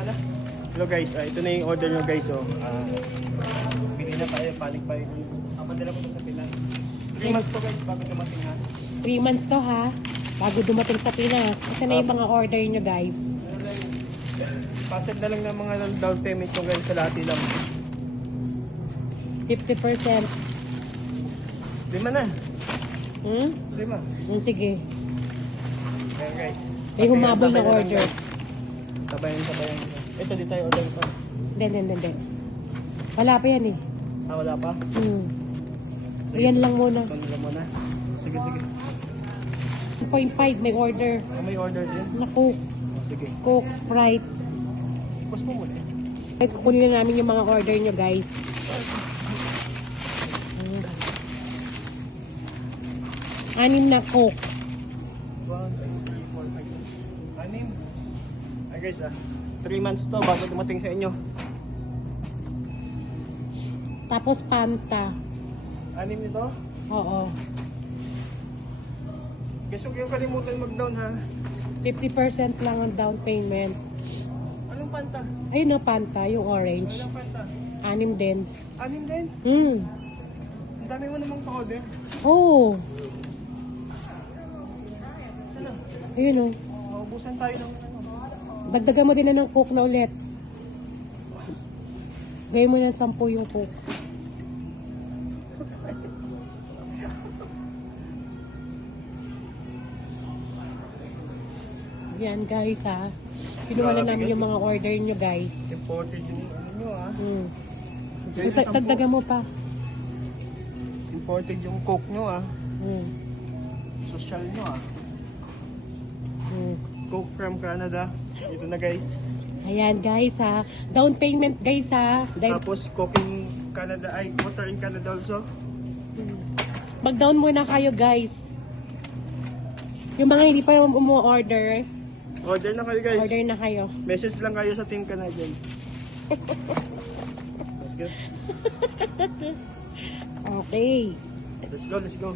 pala. Hello guys, ito na yung order nyo guys. Oh. Bili na tayo, panic pa yun. Padala ko sa Pinas. 3 months to guys, bago dumating ha. 3 months to ha, bago dumating sa Pinas. Ito na yung mga order nyo guys. Paset na lang ng mga down payment ko guys sa lati lang. 50%. 5 na. 5. Sige. Ayan guys. May humabol na order. Sabayan. Ito, di tayo order ito. Hindi. Wala pa yan eh. Wala pa? Yan lang muna. Ito nila muna. Sige. 1.5 may order. May order din? Na Coke. Sige. Coke, Sprite. Ipos mo muna. Guys, kukunin na namin yung mga order nyo guys. Anim na Coke. 1, 2, 3, 4, 5, 6. Anim. Ay guys 3 months to bago dumating sa inyo. Tapos Fanta. Anim nito? Oo. Guys, huwag yung kalimutan mag-down ha. 50% lang ang down payment. Anong Fanta? Ayun na Fanta, yung orange. Anong Fanta? Anim din. Anim din? Ang dami mo namang pa-order. Oh. Sana? Ayun o. Maubusan tayo ng Dagdagan mo din na ng Coke na ulit. Gawin mo na 10 yung Coke. Yan guys ha. Kinuha na namin yung mga order nyo guys. imported yung ano nyo ha. Dagdagan mo pa. Imported yung Coke nyo ha. Social nyo ha. Coke from Canada. Ito na guys. Ayan guys ha. Down payment guys ha. Tapos Coke in Canada, ay water in Canada also. Mag-down muna kayo guys. Yung mga hindi pa umu-order, Order na kayo guys. order na kayo. Message lang kayo sa Team Canadian. Okay. Let's go.